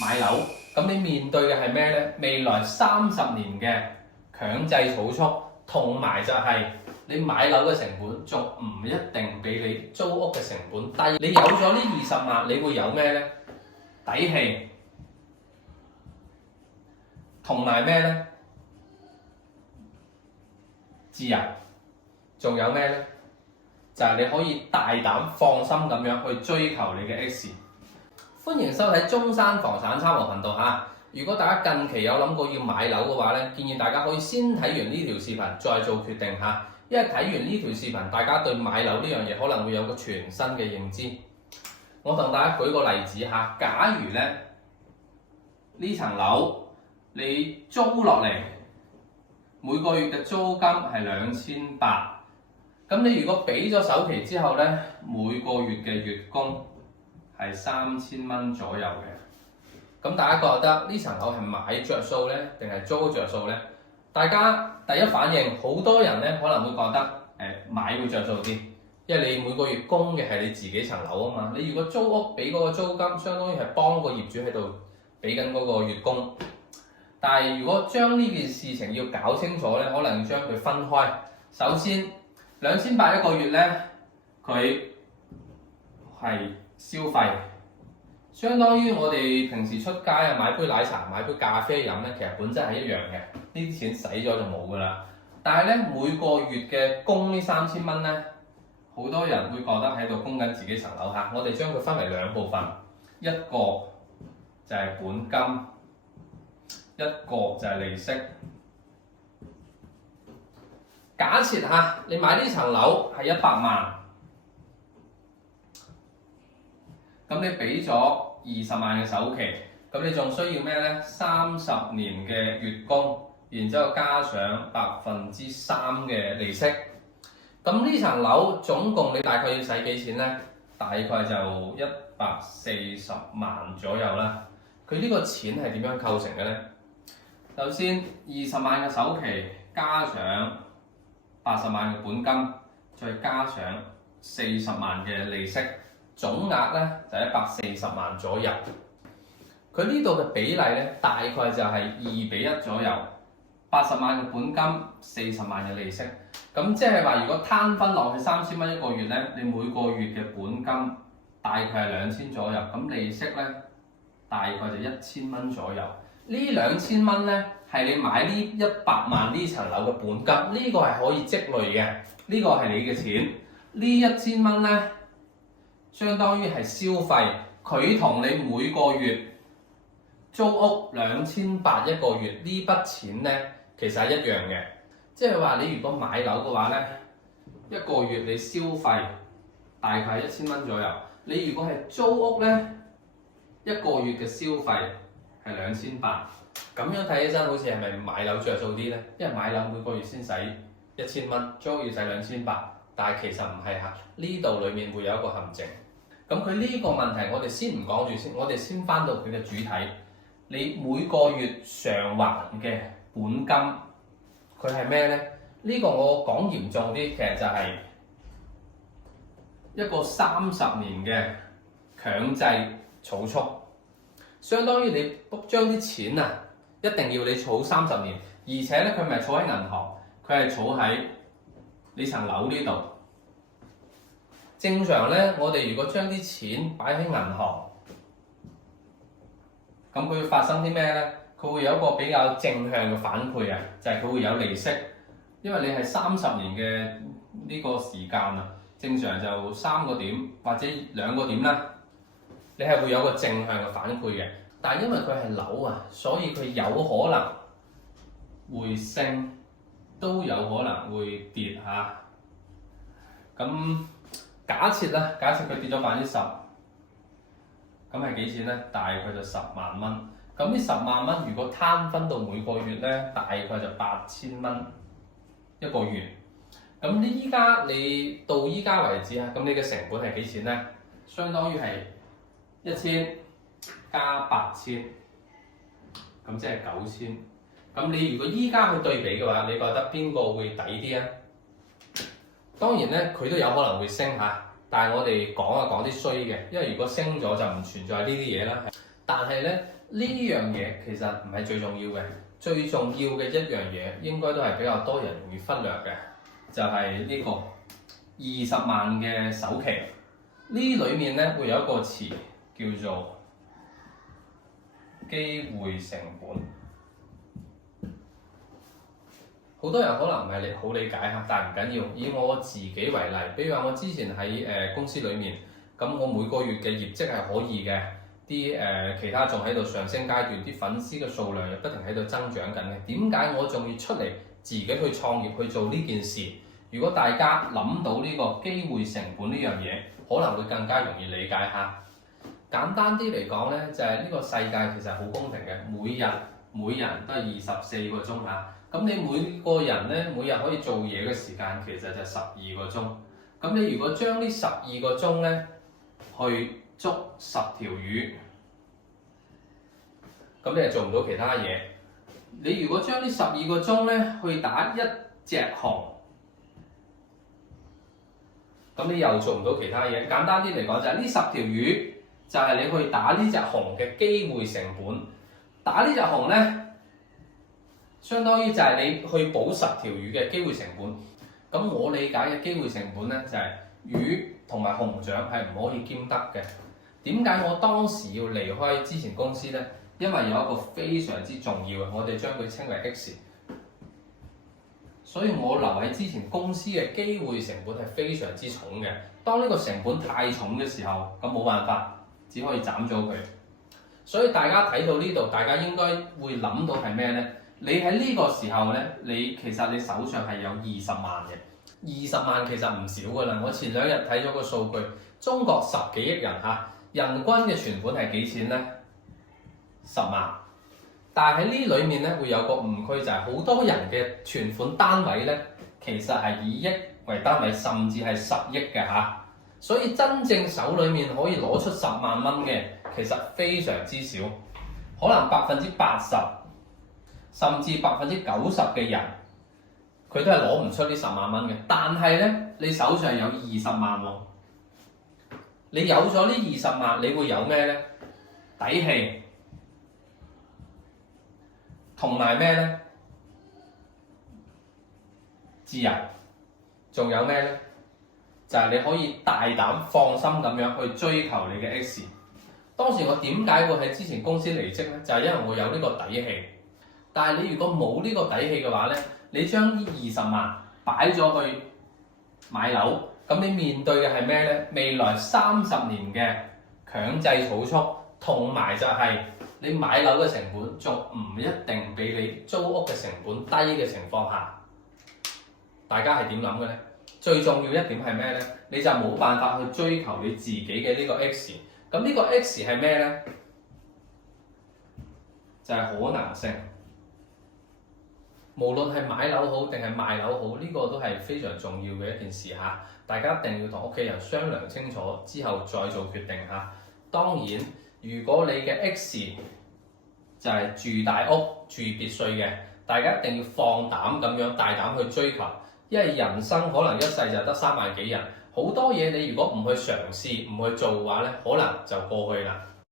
買樓，咁你面對嘅係咩呢？未來30年嘅強制儲蓄，同埋就係你買樓嘅成本，仲唔一定比你租屋嘅成本低。你有咗呢20萬，你會有咩呢？底氣，同埋咩呢？自由，仲有咩呢？就係你可以大膽放心咁樣去追求你嘅 X。歡迎收睇中山房產參謀頻道嚇。如果大家近期有諗過要買樓嘅話咧，建議大家可以先睇完呢條視頻再做決定嚇。因為睇完呢條視頻，大家對買樓呢樣嘢可能會有個全新嘅認知。我同大家舉個例子嚇，假如咧呢層樓你租落嚟，每個月嘅租金係2800，咁你如果俾咗首期之後咧，每個月嘅月供係3000蚊左右嘅。咁大家覺得呢層樓係買着數咧，定係租着數咧？大家第一反應，好多人咧可能會覺得買會着數啲，因為你每個月供嘅係你自己層樓啊嘛。你如果租屋俾嗰個租金，相當於係幫個業主喺度俾緊嗰個月供。但係如果將呢件事情要搞清楚咧，可能要將佢分開。首先2800一個月咧，佢係消費，相當於我哋平時出街啊買杯奶茶、買杯咖啡飲咧，其實本質係一樣嘅。呢啲錢使咗就冇噶啦。但係咧每個月嘅供呢3000蚊咧，好多人會覺得喺度供緊自己層樓嚇。我哋將佢分為兩部分，一個就係本金，一個就係利息。假設嚇你買呢層樓係100萬，咁你俾咗20萬嘅首期，咁你仲需要咩呢？30年嘅月供，然之後加上3%嘅利息。咁呢層樓總共你大概要使幾錢呢？大概就140萬左右啦。佢呢個錢係點樣構成嘅呢？首先20萬嘅首期加上80萬嘅本金，再加上40萬嘅利息，總額咧就140萬左右。佢呢度嘅比例咧大概就係2:1左右，80萬嘅本金，40萬嘅利息。咁即係話，如果攤分落去3000蚊一個月咧，你每個月嘅本金大概係2000左右，咁利息咧大概就1000蚊左右。呢2000蚊咧係你買呢100萬呢層樓嘅本金，呢個係可以積累嘅，呢個係你嘅錢。呢1000蚊咧相當於係消費，佢同你每個月租屋2800一個月呢筆錢咧其實係一樣嘅。即係話你如果買樓嘅話咧，一個月你消費大概係1000蚊左右。你如果係租屋咧，一個月嘅消費係2800，咁樣睇起身好似係咪買樓着數啲呢？因為買樓每個月先使1000蚊，租要使2800，但係其實唔係嚇，呢度裡面會有一個陷阱。咁佢呢個問題我哋先唔講住先，我哋先翻到佢嘅主體。你每個月償還嘅本金，佢係咩呢？呢個我講嚴重啲，其實就係一個30年嘅強制儲蓄。相當於你將啲錢啊，一定要你儲30年，而且咧佢唔係儲喺銀行，佢係儲喺你層樓呢度。正常咧，我哋如果將啲錢擺喺銀行，咁佢會發生啲咩咧？佢會有一個比較正向嘅反饋啊，就係佢會有利息，因為你係30年嘅呢個時間啊，正常就3個點或者2個點啦。你係會有個正向嘅反饋嘅，但係因為佢係樓啊，所以佢有可能會升，都有可能會跌嚇。咁假設佢跌咗10%，咁係幾錢呢？大概就10萬蚊。咁呢10萬蚊如果攤分到每個月呢，大概就8000蚊一個月。咁你到依家為止啊，咁你嘅成本係幾錢呢？相當於係1000加8000，咁即係9000。咁你如果依家去對比嘅話，你覺得邊個會抵啲啊？當然咧，佢都有可能會升嚇，但係我哋講啲衰嘅，因為如果升咗就唔存在呢啲嘢啦。但係咧呢樣嘢其實唔係最重要嘅，最重要嘅一樣嘢應該都係比較多人容易忽略嘅，就係呢個20萬嘅首期。呢裡面咧會有一個詞叫做機會成本。好多人可能唔係好理解嚇，但係唔緊要。以我自己為例，比如話我之前喺公司裡面，咁我每個月嘅業績係可以嘅，啲其他仲喺度上升階段，啲粉絲嘅數量又不停喺度增長緊嘅。點解我仲要出嚟自己去創業去做呢件事？如果大家諗到呢個機會成本呢樣嘢，可能會更加容易理解下。簡單啲嚟講咧，就係呢個世界其實好公平嘅，每人都係24個鐘嚇。咁你每個人咧，每日可以做嘢嘅時間其實就12個鐘。咁你如果將呢12個鐘咧去捉10條魚，咁你係做唔到其他嘢。你如果將呢12個鐘咧去打一隻熊，咁你又做唔到其他嘢。簡單啲嚟講就係呢10條魚就係你去打呢隻熊嘅機會成本。打呢隻熊咧，相當於就係你去補10條魚嘅機會成本。咁我理解嘅機會成本咧，就係魚同埋熊掌係唔可以兼得嘅。點解我當時要離開之前公司咧？因為有一個非常之重要嘅，我哋將佢稱為 X。所以我留喺之前公司嘅機會成本係非常之重嘅。當呢個成本太重嘅時候，咁冇辦法，只可以斬咗佢。所以大家睇到呢度，大家應該會諗到係咩咧？你喺呢個時候咧，其實你手上係有20萬嘅，20萬其實唔少噶啦。我前2日睇咗個數據，中國10幾億人嚇，人均嘅存款係幾錢咧？10萬。但係喺呢裡面咧會有個誤區，就係好多人嘅存款單位咧，其實係以億為單位，甚至係10億嘅嚇。所以真正手裡面可以攞出10萬蚊嘅，其實非常之少，可能80%甚至90%嘅人，佢都係攞唔出呢10萬蚊嘅。但係咧，你手上有20萬喎，你有咗呢20萬，你會有咩咧？底氣，同埋咩咧？自由，仲有咩咧？就係你可以大膽放心咁樣去追求你嘅 X。當時我點解會喺之前公司離職咧？就係因為我有呢個底氣。但係你如果冇呢個底氣嘅話咧，你將呢20萬擺咗去買樓，咁你面對嘅係咩咧？未來30年嘅強制儲蓄，同埋就係你買樓嘅成本仲唔一定比你租屋嘅成本低嘅情況下，大家係點諗嘅咧？最重要一點係咩咧？你就冇辦法去追求你自己嘅呢個 X。咁呢個 X 係咩咧？就係可能性。無論係買樓好定係賣樓好，呢個都係非常重要嘅一件事嚇。大家一定要同屋企人商量清楚之後再做決定嚇。當然，如果你嘅 X 就係住大屋、住別墅嘅，大家一定要放膽咁樣大膽去追求，因為人生可能一世就得3萬幾日，好多嘢你如果唔去嘗試、唔去做嘅話咧，可能就過去啦。